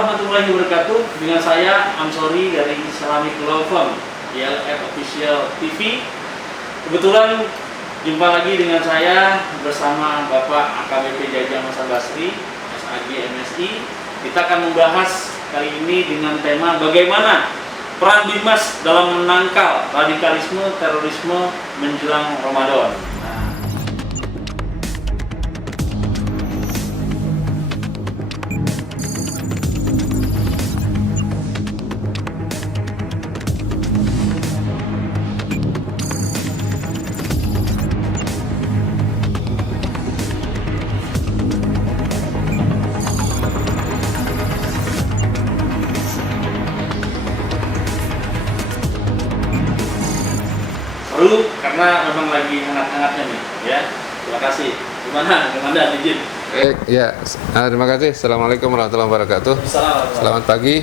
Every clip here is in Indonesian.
warahmatullahi wabarakatuh. Dengan saya Amsori dari Islamic Law Firm ILF Official TV. Kebetulan jumpa lagi dengan saya bersama Bapak AKBP Jajang Hasan Basri, SAG MSI. Kita akan membahas kali ini dengan tema bagaimana peran Binmas dalam menangkal radikalisme terorisme menjelang Ramadan. Seru karena memang lagi hangat-hangatnya nih, ya. Terima kasih. Gimana, Komandan, izin? Ya, terima kasih. Assalamualaikum warahmatullahi wabarakatuh. Selamat pagi,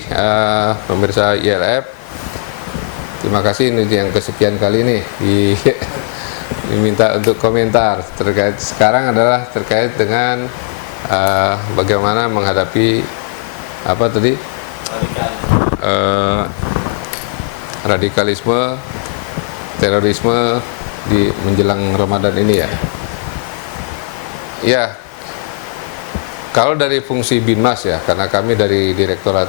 pemirsa ILF. Terima kasih, ini yang kesekian kali nih diminta untuk komentar terkait sekarang adalah terkait dengan bagaimana menghadapi apa tadi radikalisme terorisme di menjelang Ramadan ini ya. Ya, kalau dari fungsi Binmas ya, karena kami dari Direktorat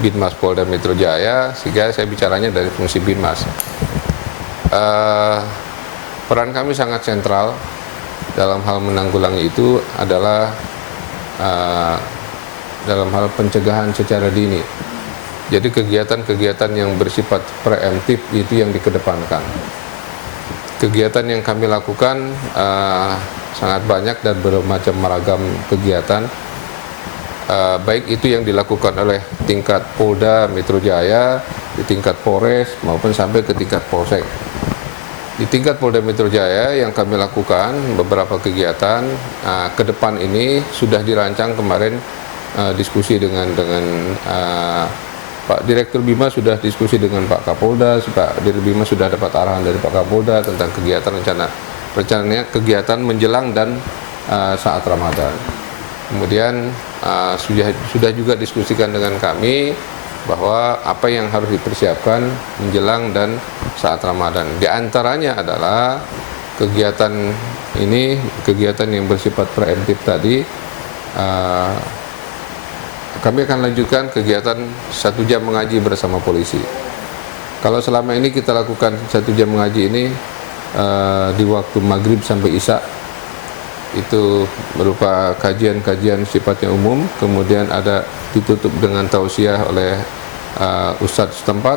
Binmas Polda Metro Jaya, sehingga saya bicaranya dari fungsi Binmas. Peran kami sangat sentral dalam hal menanggulangi itu adalah dalam hal pencegahan secara dini. Jadi kegiatan-kegiatan yang bersifat preemptif itu yang dikedepankan. Kegiatan yang kami lakukan sangat banyak dan bermacam ragam kegiatan, baik itu yang dilakukan oleh tingkat Polda Metro Jaya, di tingkat Polres maupun sampai ke tingkat Polsek. Di tingkat Polda Metro Jaya yang kami lakukan beberapa kegiatan ke depan ini sudah dirancang kemarin, diskusi dengan Pak Direktur Binmas sudah diskusi dengan Pak Kapolda, Pak Direktur Binmas sudah dapat arahan dari Pak Kapolda tentang kegiatan rencananya kegiatan menjelang dan saat Ramadan. Kemudian sudah juga diskusikan dengan kami bahwa apa yang harus dipersiapkan menjelang dan saat Ramadan. Di antaranya adalah kegiatan ini, kegiatan yang bersifat preemptif tadi. Kami akan lanjutkan kegiatan 1 jam mengaji bersama polisi. Kalau selama ini kita lakukan 1 jam mengaji ini di waktu maghrib sampai isya, itu berupa kajian-kajian sifatnya umum, kemudian ada ditutup dengan tausiah oleh ustadz setempat.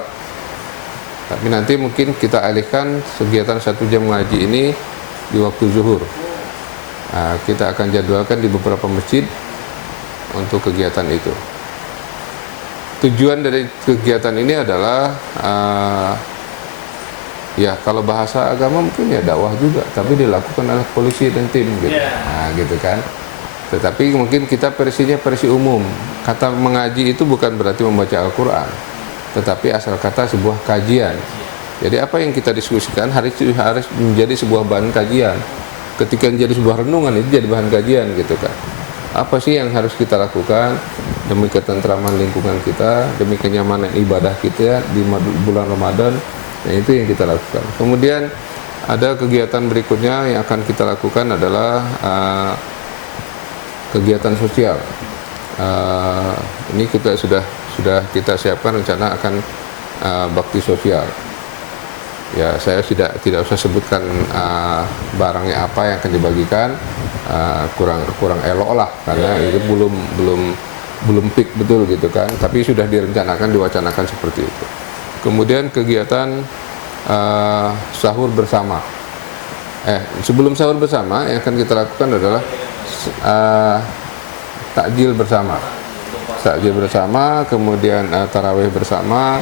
Tapi nanti mungkin kita alihkan kegiatan 1 jam mengaji ini di waktu zuhur. Kita akan jadwalkan di beberapa masjid untuk kegiatan itu. Tujuan dari kegiatan ini adalah ya kalau bahasa agama mungkin ya dakwah juga, tapi dilakukan oleh polisi dan tim gitu. Gitu kan. Tetapi mungkin kita versinya versi umum. Kata mengaji itu bukan berarti membaca Al-Qur'an, tetapi asal kata sebuah kajian. Jadi apa yang kita diskusikan harus menjadi sebuah bahan kajian. Ketika menjadi sebuah renungan itu jadi bahan kajian gitu kan. Apa sih yang harus kita lakukan demi ketentraman lingkungan kita, demi kenyamanan ibadah kita di bulan Ramadan. Nah, itu yang kita lakukan. Kemudian ada kegiatan berikutnya yang akan kita lakukan adalah kegiatan sosial. Ini kita sudah kita siapkan rencana akan bakti sosial. Ya, saya tidak usah sebutkan barangnya apa yang akan dibagikan, kurang elok lah karena itu belum peak betul gitu kan, tapi sudah direncanakan, diwacanakan seperti itu. Kemudian kegiatan sahur bersama. Sebelum sahur bersama yang akan kita lakukan adalah takjil bersama. Takjil bersama, kemudian tarawih bersama.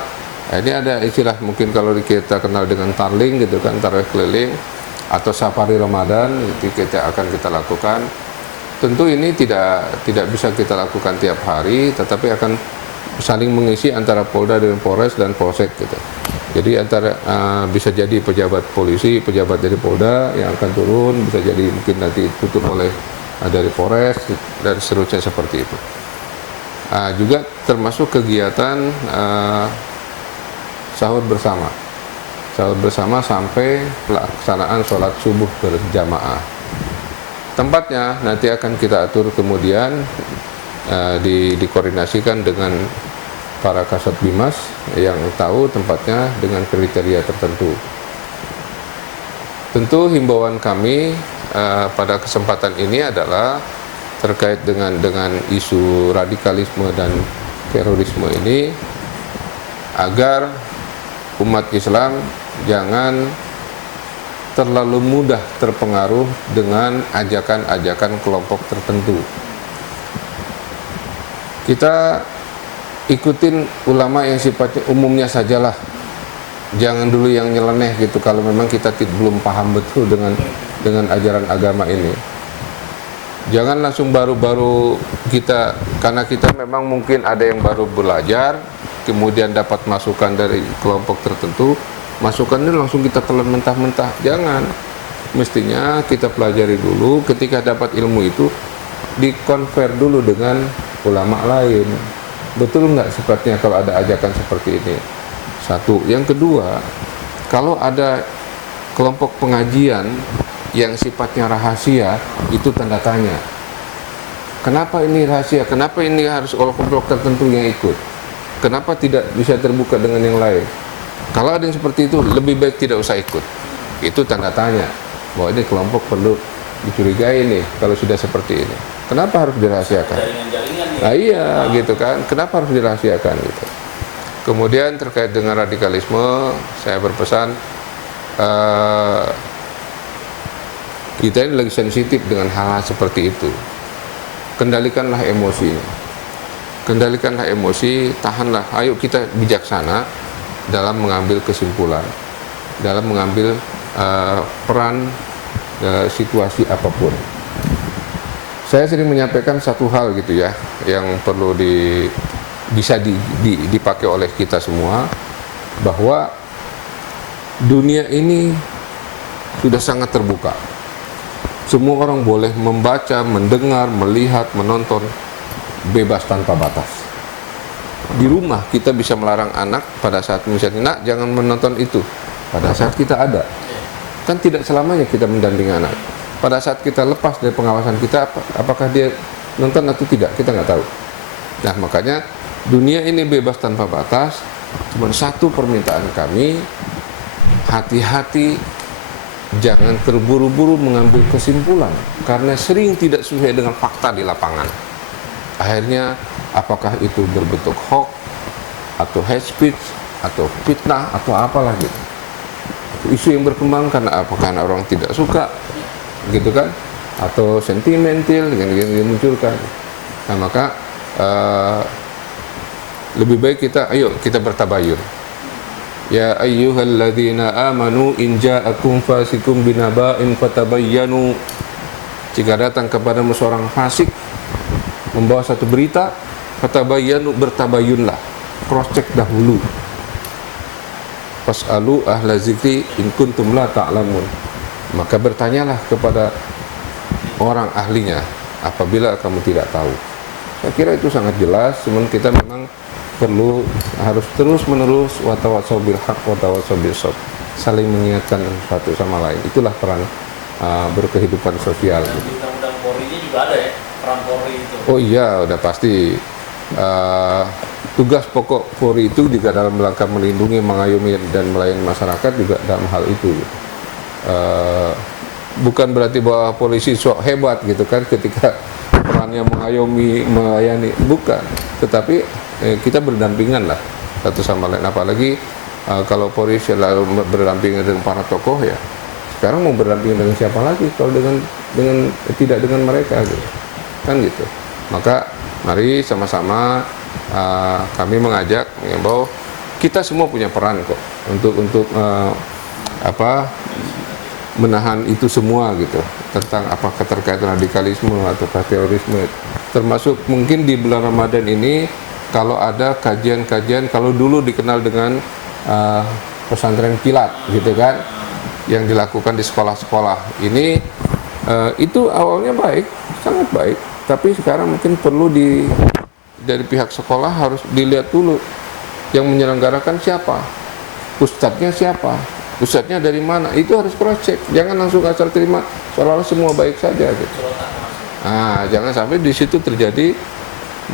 Ini ada istilah mungkin kalau kita kenal dengan tarling gitu kan, tarawih keliling atau safari Ramadan, itu kita lakukan. Tentu ini tidak bisa kita lakukan tiap hari, tetapi akan saling mengisi antara Polda dengan Polres dan Polsek gitu. Jadi bisa jadi pejabat polisi, pejabat dari Polda yang akan turun, bisa jadi mungkin nanti tutup oleh dari Polres dan seterusnya seperti itu. Juga termasuk kegiatan sahur bersama sampai pelaksanaan sholat subuh berjamaah. Tempatnya nanti akan kita atur kemudian, dikoordinasikan dengan para Kasat Bimas yang tahu tempatnya dengan kriteria tertentu. Tentu himbauan kami pada kesempatan ini adalah terkait dengan isu radikalisme dan terorisme ini, agar umat Islam jangan terlalu mudah terpengaruh dengan ajakan-ajakan kelompok tertentu. Kita ikutin ulama yang sifatnya umumnya sajalah, jangan dulu yang nyeleneh gitu kalau memang kita belum paham betul dengan ajaran agama ini. Jangan langsung baru-baru kita, karena kita memang mungkin ada yang baru belajar, kemudian dapat masukan dari kelompok tertentu, masukan ini langsung kita telan mentah-mentah. Jangan, mestinya kita pelajari dulu, ketika dapat ilmu itu dikonver dulu dengan ulama lain. Betul nggak sifatnya kalau ada ajakan seperti ini? Satu. Yang kedua, kalau ada kelompok pengajian yang sifatnya rahasia, itu tanda tanya. Kenapa ini rahasia? Kenapa ini harus kelompok tertentu yang ikut? Kenapa tidak bisa terbuka dengan yang lain? Kalau ada yang seperti itu, lebih baik tidak usah ikut. Itu tanda tanya bahwa ini kelompok perlu dicurigai nih kalau sudah seperti ini. Kenapa harus dirahasiakan? Nah iya gitu kan, kenapa harus dirahasiakan gitu. Kemudian terkait dengan radikalisme, saya berpesan, kita ini lagi sensitif dengan hal-hal seperti itu. Kendalikanlah emosinya, kendalikanlah emosi, tahanlah. Ayo kita bijaksana dalam mengambil kesimpulan, dalam mengambil peran situasi apapun. Saya sering menyampaikan satu hal gitu ya, yang perlu bisa dipakai oleh kita semua, bahwa dunia ini sudah sangat terbuka. Semua orang boleh membaca, mendengar, melihat, menonton bebas tanpa batas. Di rumah kita bisa melarang anak pada saat misalnya, nak jangan menonton itu, pada saat kita ada. Kan tidak selamanya kita mendampingi anak. Pada saat kita lepas dari pengawasan kita, apakah dia nonton atau tidak, kita nggak tahu. Nah makanya dunia ini bebas tanpa batas. Cuma satu permintaan kami, hati-hati, jangan terburu-buru mengambil kesimpulan, karena sering tidak sesuai dengan fakta di lapangan. Akhirnya apakah itu berbentuk hoax atau hate speech atau fitnah atau apalah gitu. Isu yang berkembang karena apa? Karena orang tidak suka gitu kan, atau sentimental yang dimunculkan. Nah maka lebih baik kita bertabayun. Ya ayyuhalladzina amanu in ja'akum fasikum binaba'in fatabayyanu. Jika datang kepadamu seorang fasik membawa satu berita, fatabayyanu, bertabayunlah, cross check dahulu. Fas'alu ahla zikri in kuntum la ta'lamun. Maka bertanyalah kepada orang ahlinya apabila kamu tidak tahu. Saya kira itu sangat jelas, cuman kita memang harus terus-menerus watawasau bil haq watawasau bis sabr, saling mengingatkan satu sama lain. Itulah peran berkehidupan sosial. Di undang-undang Polri-nya juga ada ya, peran Polri itu. Oh iya, udah pasti. Tugas pokok Polri itu juga dalam rangka melindungi, mengayomi dan melayani masyarakat juga dalam hal itu. Bukan berarti bahwa polisi sok hebat gitu kan ketika perannya mengayomi, melayani, bukan. Tetapi kita berdampingan lah satu sama lain. Apalagi kalau Polri selalu berdampingan dengan para tokoh, ya sekarang mau berdampingan dengan siapa lagi kalau dengan tidak dengan mereka gitu kan gitu. Maka mari sama-sama kami mengajak bahwa kita semua punya peran kok untuk menahan itu semua gitu, tentang apakah terkait radikalisme atau terorisme. Termasuk mungkin di bulan Ramadan ini kalau ada kajian-kajian, kalau dulu dikenal dengan pesantren kilat gitu kan, yang dilakukan di sekolah-sekolah ini, itu awalnya baik, sangat baik, tapi sekarang mungkin perlu dari pihak sekolah harus dilihat dulu yang menyelenggarakan siapa, ustadznya siapa, ustadznya dari mana, itu harus cross check. Jangan langsung asal terima seolah-olah semua baik saja gitu. Nah, jangan sampai di situ terjadi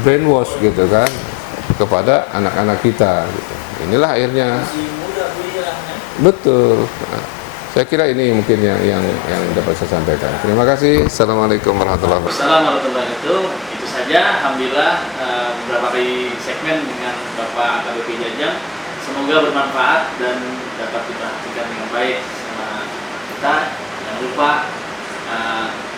brainwash gitu kan kepada anak-anak kita gitu. Inilah akhirnya. Betul. Nah, saya kira ini mungkin yang dapat saya sampaikan. Terima kasih. Assalamualaikum warahmatullahi wabarakatuh. Assalamualaikum warahmatullahi wabarakatuh. Itu saja. Alhamdulillah beberapa kali segmen dengan Bapak AKBP Jajang. Semoga bermanfaat dan dapat diperhatikan dengan baik sama kita. Jangan lupa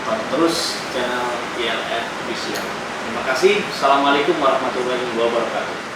tonton terus channel ILF Official. Terima kasih. Assalamualaikum warahmatullahi wabarakatuh.